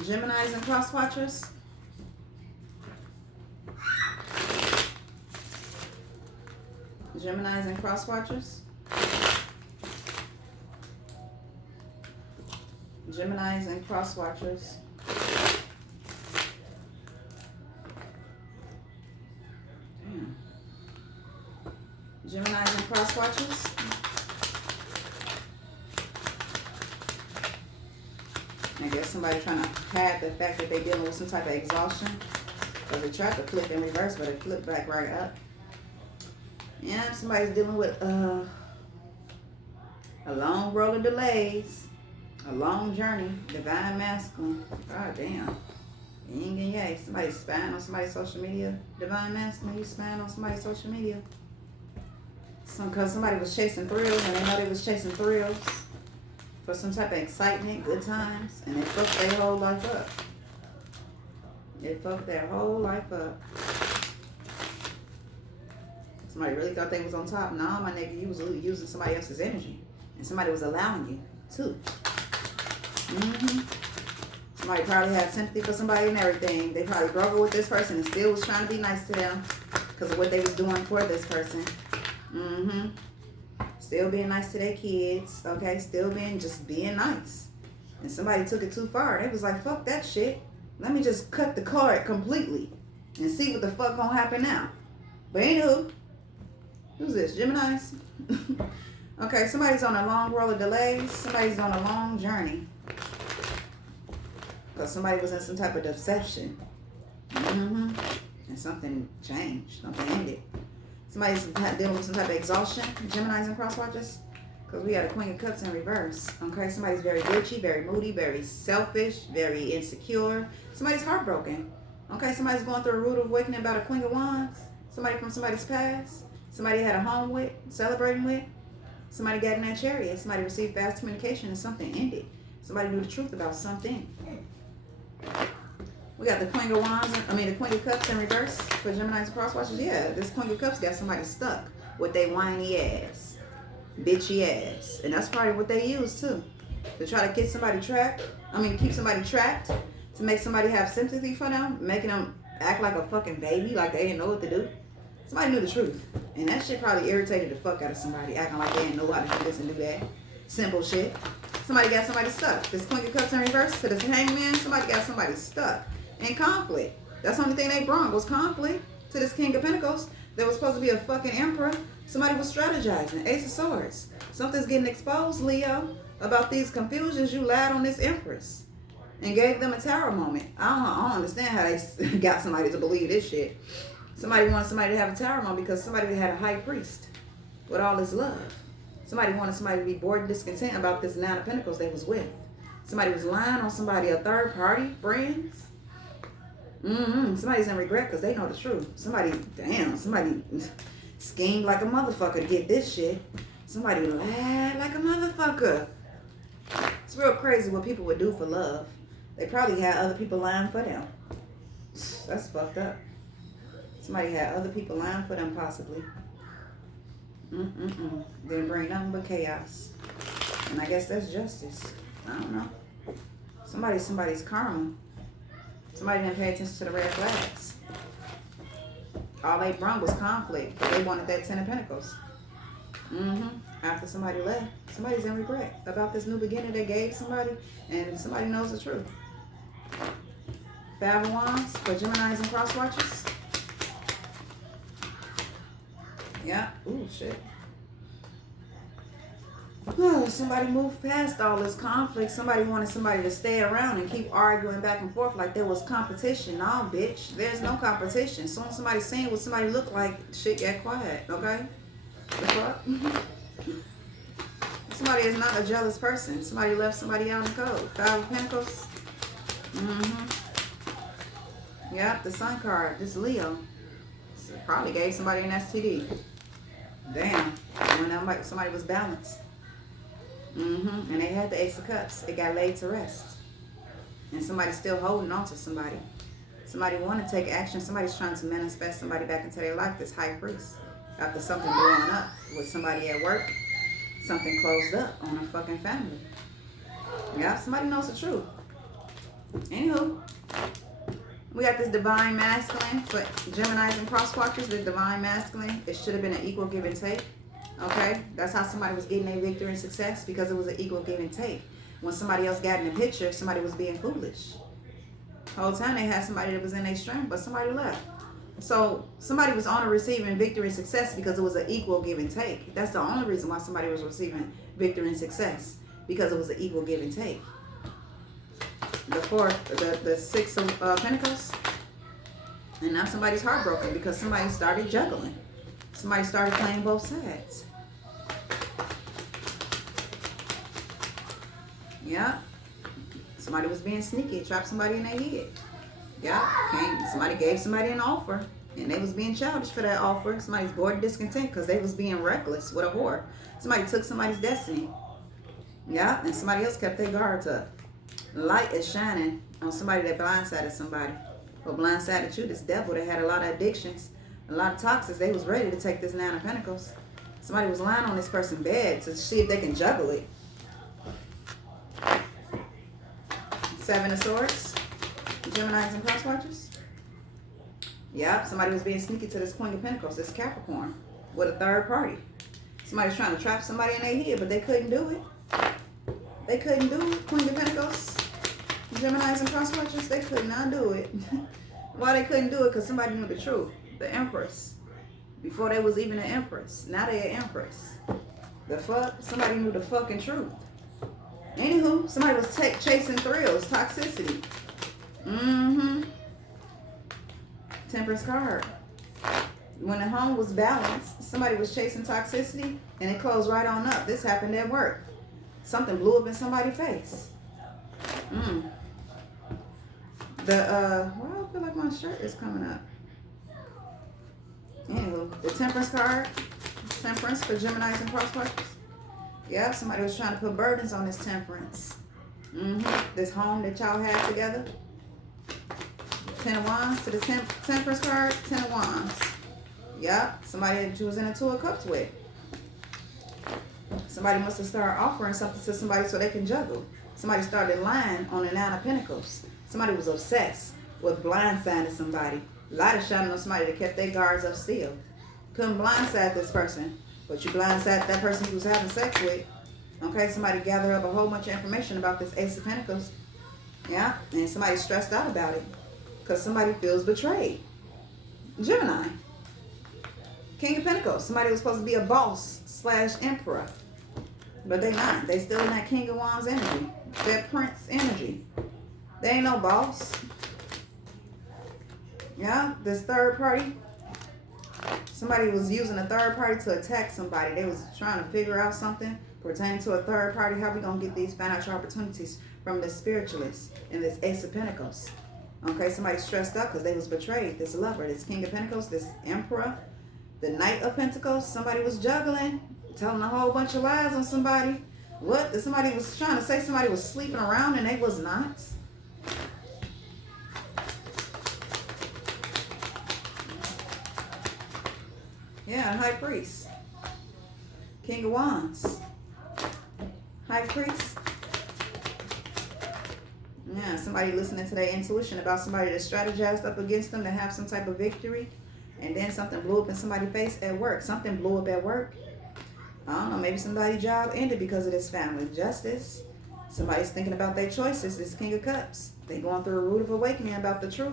Geminis and cross watchers. Geminis and cross watchers. Geminis and cross watchers. Damn. Geminis and cross watchers. I guess somebody trying to hide the fact that they're dealing with some type of exhaustion. Because they tried to flip in reverse, but it flipped back right up. Yeah, somebody's dealing with a long road of delays. A long journey. Divine masculine. God damn. Yin and yang. Somebody's spying on somebody's social media. Divine masculine, you spying on somebody's social media. Because somebody was chasing thrills and they know they was chasing thrills for some type of excitement, good times, and they fucked their whole life up. They fucked their whole life up. Somebody really thought they was on top. Nah, my nigga, you was using somebody else's energy. And somebody was allowing you, too. Somebody probably had sympathy for somebody and everything. They probably struggled with this person and still was trying to be nice to them because of what they was doing for this person. Still being nice to their kids, okay? Still being nice. And somebody took it too far. They was like, fuck that shit. Let me just cut the cord completely and see what the fuck gonna happen now. But anywho, who's this? Geminis? Okay, somebody's on a long road of delays. Somebody's on a long journey. Because somebody was in some type of deception. And something changed. Something ended. Somebody's dealing with some type of exhaustion. Geminis and cross watchers. Because we got a Queen of Cups in reverse. Okay, somebody's very bitchy, very moody, very selfish, very insecure. Somebody's heartbroken. Okay, somebody's going through a rude awakening about a Queen of Wands. Somebody from somebody's past. Somebody had a home with, celebrating with. Somebody got in that chariot. Somebody received fast communication and something ended. Somebody knew the truth about something. We got the Queen of Wands, the Queen of Cups in reverse for Geminis and cross watchers. Yeah, this Queen of Cups got somebody stuck with their whiny ass, bitchy ass. And that's probably what they use too. To try to get somebody trapped. Keep somebody trapped. To make somebody have sympathy for them. Making them act like a fucking baby, like they didn't know what to do. Somebody knew the truth. And that shit probably irritated the fuck out of somebody, acting like they didn't know how to do this and do that. Simple shit. Somebody got somebody stuck. This Queen of Cups in reverse to this Hangman, somebody got somebody stuck. In conflict. That's the only thing they brought was conflict to this King of Pentacles. That was supposed to be a fucking emperor. Somebody was strategizing. Ace of Swords. Something's getting exposed, Leo, about these confusions you lied on this empress. And gave them a tower moment. I don't understand how they got somebody to believe this shit. Somebody wanted somebody to have a tower moment because somebody had a high priest with all his love. Somebody wanted somebody to be bored and discontent about this Nine of Pentacles they was with. Somebody was lying on somebody, a third party, friends. Somebody's in regret because they know the truth. Somebody schemed like a motherfucker to get this shit. Somebody lied like a motherfucker. It's real crazy what people would do for love. They probably had other people lying for them. That's fucked up. Somebody had other people lying for them possibly. Didn't bring nothing but chaos. And I guess that's justice. I don't know. Somebody's karma. Somebody didn't pay attention to the red flags. All they brought was conflict. They wanted that Ten of Pentacles. After somebody left, somebody's in regret about this new beginning they gave somebody, and somebody knows the truth. Five of Wands for Geminis and cross watchers. Yeah. Ooh, shit. Oh, somebody moved past all this conflict. Somebody wanted somebody to stay around and keep arguing back and forth like there was competition. No, bitch. There's no competition. As soon as somebody's seeing what somebody look like, shit get quiet, okay? The fuck? Somebody is not a jealous person. Somebody left somebody out in the cold. Five of Pentacles. Yep, the Sun card. This Leo. So probably gave somebody an STD. Damn. When somebody was balanced. And they had the Ace of Cups. It got laid to rest. And somebody's still holding on to somebody. Somebody want to take action. Somebody's trying to manifest somebody back into their life. This High Priest. After something blowing up with somebody at work. Something closed up on a fucking family. Yeah, somebody knows the truth. Anywho, we got this divine masculine for Geminis and cross watchers. The divine masculine, it should have been an equal give and take. Okay, that's how somebody was getting a victory and success, because it was an equal give and take. When somebody else got in the picture, somebody was being foolish. The whole time they had somebody that was in their strength, but somebody left. So somebody was on a receiving victory and success because it was an equal give and take. That's the only reason why somebody was receiving victory and success, because it was an equal give and take. The six of Pentacles, and now somebody's heartbroken because somebody started juggling. Somebody started playing both sides. Yeah. Somebody was being sneaky, trapped somebody in their head. Yeah. Somebody gave somebody an offer, and they was being childish for that offer. Somebody's bored and discontent because they was being reckless with a whore. Somebody took somebody's destiny. Yeah. And somebody else kept their guards up. Light is shining on somebody that blindsided somebody. Or blindsided you, this devil that had a lot of addictions, a lot of toxins. They was ready to take this Nine of Pentacles. Somebody was lying on this person's bed to see if they can juggle it. Seven of Swords. Geminis and cross watchers. Yep, somebody was being sneaky to this Queen of Pentacles, this Capricorn, with a third party. Somebody's trying to trap somebody in their head, but they couldn't do it. They couldn't do it. Queen of Pentacles, Geminis and cross watchers, they could not do it. Why they couldn't do it? Because somebody knew the truth. The Empress. Before they was even an Empress. Now they an Empress. The fuck? Somebody knew the fucking truth. Anywho, somebody was chasing thrills, toxicity. Temperance card. When the home was balanced, somebody was chasing toxicity, and it closed right on up. This happened at work. Something blew up in somebody's face. Well, I feel like my shirt is coming up. Anywho, the Temperance card. Temperance for Geminis and cross watchers. Yeah, somebody was trying to put burdens on this Temperance. This home that y'all had together. Ten of Wands to the Temperance card. Ten of Wands. Yeah, somebody that you was in a Two of Cups with. Somebody must have started offering something to somebody so they can juggle. Somebody started lying on the Nine of Pentacles. Somebody was obsessed with blindsiding somebody. Light is shining on somebody that kept their guards up still. Couldn't blindside this person, but you blindside that person you was having sex with. Okay, somebody gathered up a whole bunch of information about this Ace of Pentacles. Yeah, and somebody's stressed out about it because somebody feels betrayed. Gemini. King of Pentacles. Somebody was supposed to be a boss / emperor. But they not. They still in that King of Wands energy. That Prince energy. They ain't no boss. Yeah, this third party. Somebody was using a third party to attack somebody. They was trying to figure out something pertaining to a third party. How we gonna get these financial opportunities from this spiritualist and this Ace of Pentacles? Okay, somebody stressed out because they was betrayed. This lover, this King of Pentacles, this Emperor, the Knight of Pentacles. Somebody was juggling, telling a whole bunch of lies on somebody. What? Somebody was trying to say somebody was sleeping around and they was not. Yeah, High Priest. King of Wands. High Priest. Yeah, somebody listening to their intuition about somebody that strategized up against them to have some type of victory. And then something blew up in somebody's face at work. Something blew up at work. I don't know, maybe somebody's job ended because of this family justice. Somebody's thinking about their choices. This King of Cups. They going through a root of awakening about the truth.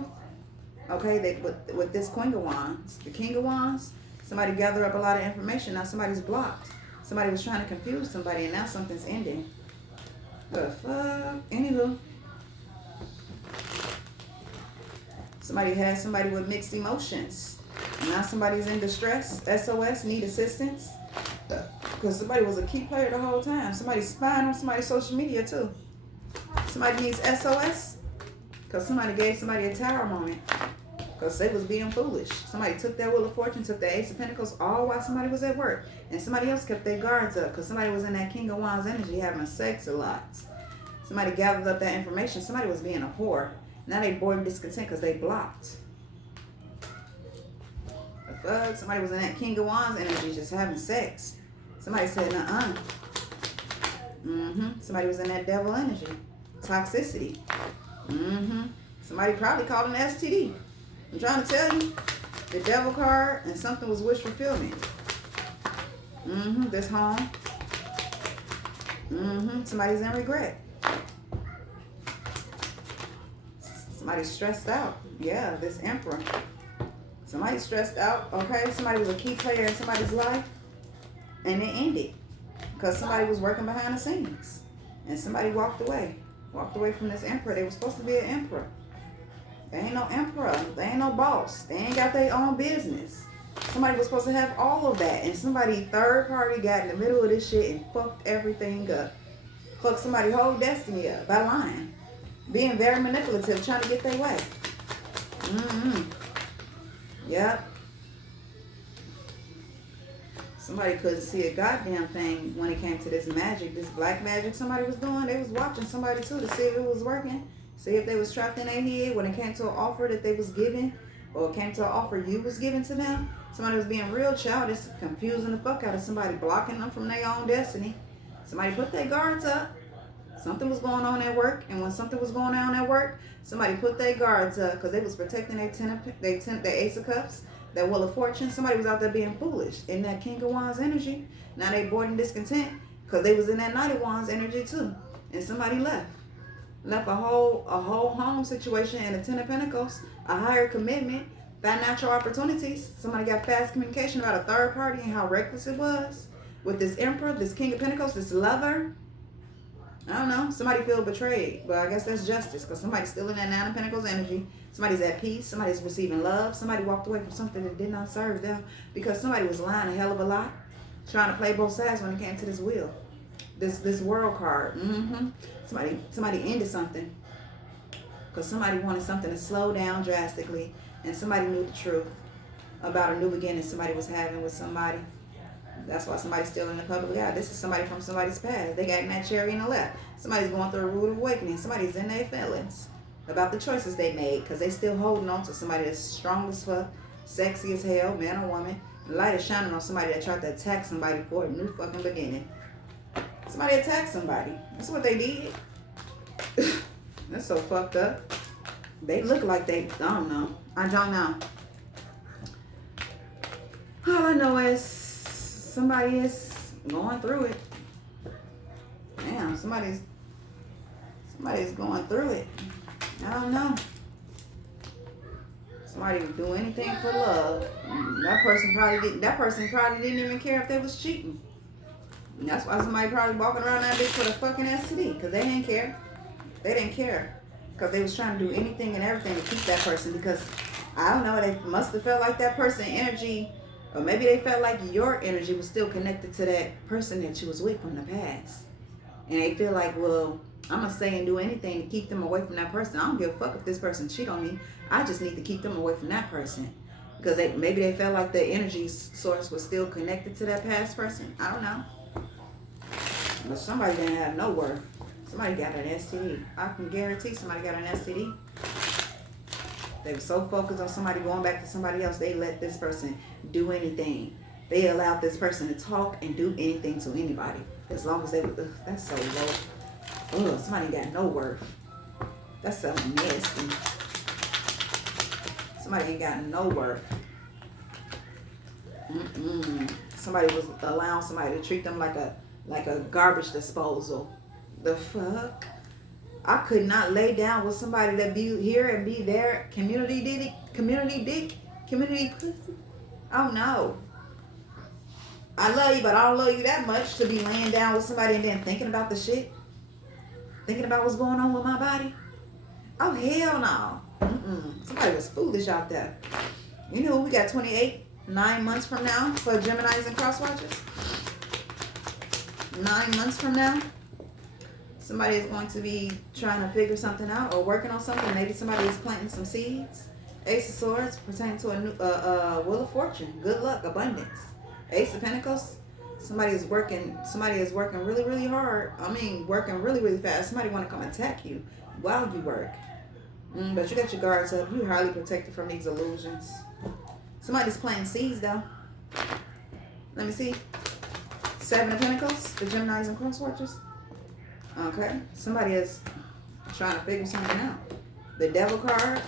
Okay, with this Queen of Wands. The King of Wands. Somebody gathered up a lot of information. Now somebody's blocked. Somebody was trying to confuse somebody, and now something's ending. The fuck? Anywho. Somebody had somebody with mixed emotions. And now somebody's in distress. SOS, need assistance. Because somebody was a key player the whole time. Somebody's spying on somebody's social media too. Somebody needs SOS. Because somebody gave somebody a tower moment. Because they was being foolish. Somebody took that Wheel of Fortune, took the Ace of Pentacles, all while somebody was at work. And somebody else kept their guards up because somebody was in that King of Wands energy having sex a lot. Somebody gathered up that information. Somebody was being a whore. Now they bored and discontent because they blocked. The fuck? Somebody was in that King of Wands energy just having sex. Somebody said, Somebody was in that devil energy. Toxicity. Somebody probably called an STD. I'm trying to tell you. The devil card and something was wish fulfillment. This home. Somebody's in regret. Somebody's stressed out. Yeah, this emperor. Somebody's stressed out. Okay, somebody was a key player in somebody's life. And it ended. Because somebody was working behind the scenes. And somebody walked away. Walked away from this emperor. They were supposed to be an emperor. They ain't no emperor. They ain't no boss. They ain't got their own business. Somebody was supposed to have all of that. And somebody third party got in the middle of this shit and fucked everything up. Fucked somebody's whole destiny up by lying. Being very manipulative, trying to get their way. Yep. Somebody couldn't see a goddamn thing when it came to this magic, this black magic somebody was doing. They was watching somebody too to see if it was working. See if they was trapped in their head when it came to an offer that they was giving, or it came to an offer you was giving to them. Somebody was being real childish, confusing the fuck out of somebody, blocking them from their own destiny. Somebody put their guards up. Something was going on at work, and when something was going on at work, somebody put their guards up because they was protecting their Ace of Cups, that Wheel of Fortune. Somebody was out there being foolish in that King of Wands energy. Now they bored and discontent because they was in that Knight of Wands energy too, and somebody left a whole home situation and a Ten of Pentacles, a higher commitment, financial opportunities. Somebody got fast communication about a third party and how reckless it was with this Emperor, this King of Pentacles, this lover. I don't know. Somebody feel betrayed, but I guess that's justice because somebody's still in that Nine of Pentacles energy. Somebody's at peace. Somebody's receiving love. Somebody walked away from something that did not serve them because somebody was lying a hell of a lot, trying to play both sides when it came to this wheel, this world card. Somebody ended something because somebody wanted something to slow down drastically, and somebody knew the truth about a new beginning somebody was having with somebody. That's why somebody's still in the public eye. This is somebody from somebody's past. They got in that cherry in the left. Somebody's going through a rude awakening. Somebody's in their feelings about the choices they made because they still holding on to somebody that's strong as fuck, sexy as hell, man or woman. The light is shining on somebody that tried to attack somebody for a new fucking beginning. Somebody attacked somebody. That's what they did. That's so fucked up. They look like they, I don't know. All I know is somebody is going through it. Damn, somebody's going through it. I don't know. Somebody would do anything for love. That person probably didn't even care if they was cheating. And that's why somebody probably walking around that bitch with a fucking STD, because they didn't care. They didn't care because they was trying to do anything and everything to keep that person, because I don't know, they must have felt like that person energy, or maybe they felt like your energy was still connected to that person that you was with from the past. And they feel like, well, I'm going to stay and do anything to keep them away from that person. I don't give a fuck if this person cheat on me. I just need to keep them away from that person. Because maybe they felt like the energy source was still connected to that past person. I don't know. But somebody didn't have no worth. Somebody got an STD. I can guarantee somebody got an STD. They were so focused on somebody going back to somebody else, they let this person do anything. They allowed this person to talk and do anything to anybody. As long as they were, that's so low. Ugh, somebody got no worth. That's so nasty. Somebody ain't got no worth. Somebody was allowing somebody to treat them like a garbage disposal. The fuck? I could not lay down with somebody that be here and be there. Community dick, community pussy. Oh no. I love you, but I don't love you that much to be laying down with somebody and then thinking about the shit. Thinking about what's going on with my body. Oh hell no. Somebody was foolish out there. You know, we got 9 months from now for Geminis and cross watchers. 9 months from now, somebody is going to be trying to figure something out or working on something. Maybe somebody is planting some seeds. Ace of Swords pertaining to a Wheel of Fortune, good luck, abundance. Ace of Pentacles, somebody is working really, really hard. I mean, working really, really fast. Somebody want to come attack you while you work. But you got your guards up. You're highly protected from these illusions. Somebody's planting seeds though. Let me see. 7 of Pentacles for Geminis and cross watchers. Okay. Somebody is trying to figure something out. The Devil card.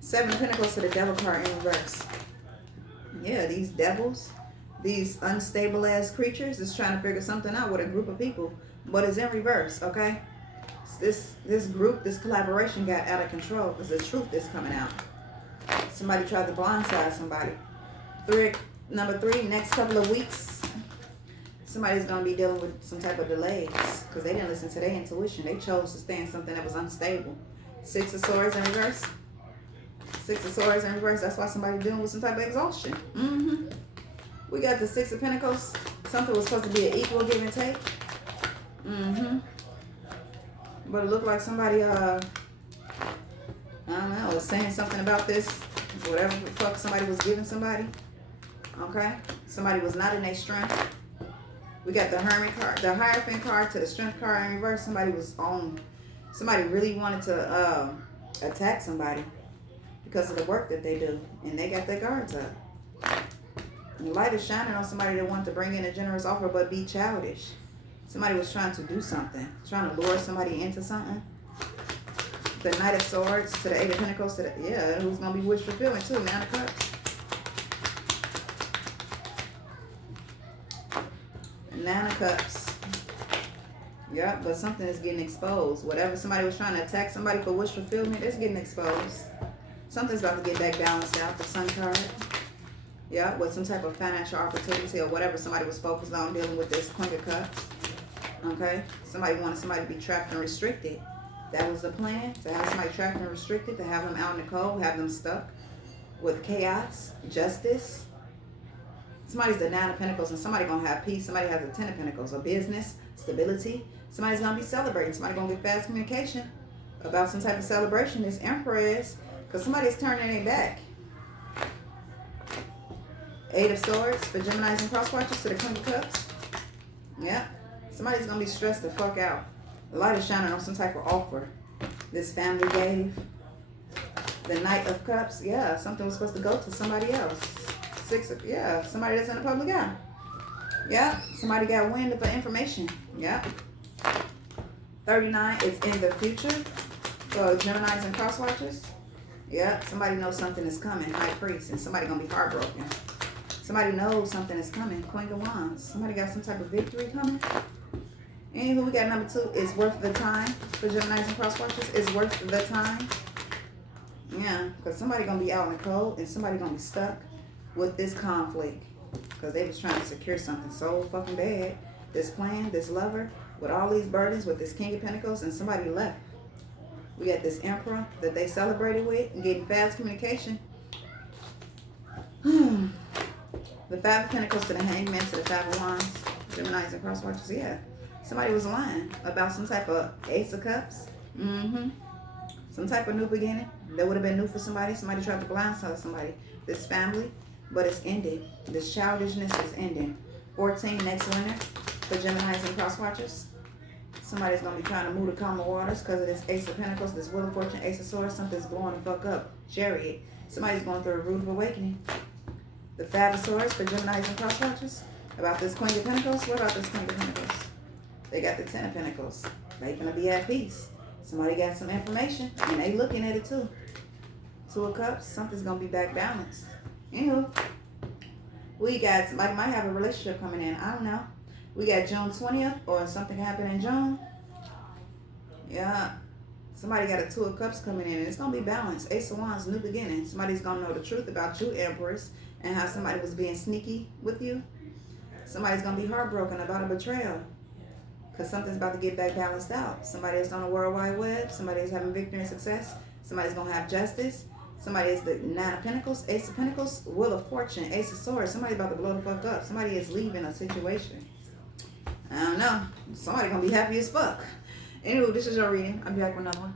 7 of Pentacles to the Devil card in reverse. Yeah, these devils, these unstable ass creatures is trying to figure something out with a group of people, but it's in reverse, okay? This group, this collaboration got out of control because the truth is coming out. Somebody tried to blindside somebody. Number 3, next couple of weeks, somebody's going to be dealing with some type of delays because they didn't listen to their intuition. They chose to stay in something that was unstable. 6 of Swords in reverse. 6 of Swords in reverse. That's why somebody's dealing with some type of exhaustion. We got the 6 of Pentacles. Something was supposed to be an equal give and take. But it looked like somebody, I don't know, was saying something about this. Whatever the fuck somebody was giving somebody. Okay? Somebody was not in their strength. We got the Hermit card, the Hierophant card to the Strength card in reverse. Somebody was on. Somebody really wanted to attack somebody because of the work that they do. And they got their guards up. And the light is shining on somebody that wanted to bring in a generous offer but be childish. Somebody was trying to do something. Trying to lure somebody into something. The Knight of Swords to the 8 of Pentacles to the, yeah, who's going to be wish fulfillment too. 9 of Cups. 9 of Cups. Yeah, but something is getting exposed. Whatever somebody was trying to attack somebody for wish fulfillment, it's getting exposed. Something's about to get back balanced out. The Sun card. Yeah, with some type of financial opportunity or whatever somebody was focused on dealing with this Queen of Cups. Okay? Somebody wanted somebody to be trapped and restricted. That was the plan, to have somebody trapped and restricted, to have them out in the cold, have them stuck with chaos, justice. Somebody's the 9 of Pentacles and somebody going to have peace. Somebody has the 10 of Pentacles, a business, stability. Somebody's going to be celebrating. Somebody going to get fast communication about some type of celebration. This Emperor is, because somebody's turning their back. 8 of Swords for Geminis and cross watchers to the Queen of Cups. Yeah. Somebody's going to be stressed the fuck out. The light is shining on some type of offer this family gave. The Knight of Cups. Yeah, something was supposed to go to somebody else. 6 of, yeah, somebody that's in the public eye. Yeah, somebody got wind of the information. Yeah. 39 is in the future. So Geminis and cross watchers. Yeah, somebody knows something is coming. High Priest. And somebody going to be heartbroken. Somebody knows something is coming. Queen of Wands. Somebody got some type of victory coming. Anywho, we got number 2. It's worth the time for Geminis and cross watchers. It's worth the time. Yeah, because somebody going to be out in the cold and somebody going to be stuck with this conflict. Because they was trying to secure something so fucking bad. This plan, this lover, with all these burdens, with this King of Pentacles, and somebody left. We got this Emperor that they celebrated with and getting fast communication. The 5 of Pentacles to the Hangman to the 5 of Wands. Geminis and cross watchers, yeah. Somebody was lying about some type of Ace of Cups. Some type of new beginning. That would have been new for somebody. Somebody tried to blindside somebody. This family. But it's ended. This childishness is ending. 14 next winter for Geminis and cross watchers. Somebody's going to be trying to move to calmer waters because of this Ace of Pentacles, this Wheel of Fortune, Ace of Swords. Something's blowing the fuck up. Chariot. Somebody's going through a root of awakening. The 5 of Swords for Geminis and cross watchers. About this Queen of Pentacles. What about this Queen of Pentacles? They got the 10 of Pentacles. They gonna be at peace. Somebody got some information and they looking at it too. 2 of Cups. Something's gonna be back balanced. Anywho, we got somebody might have a relationship coming in. I don't know. We got June 20th or something happened in June. Yeah. Somebody got a 2 of Cups coming in and it's gonna be balanced. Ace of Wands, new beginning. Somebody's gonna know the truth about you, Empress, and how somebody was being sneaky with you. Somebody's gonna be heartbroken about a betrayal. Because something's about to get back balanced out. Somebody is on the World Wide Web. Somebody is having victory and success. Somebody's going to have justice. Somebody is the 9 of Pentacles, Ace of Pentacles, Wheel of Fortune, Ace of Swords. Somebody's about to blow the fuck up. Somebody is leaving a situation. I don't know. Somebody going to be happy as fuck. Anyway, this is your reading. I'll be back with another one.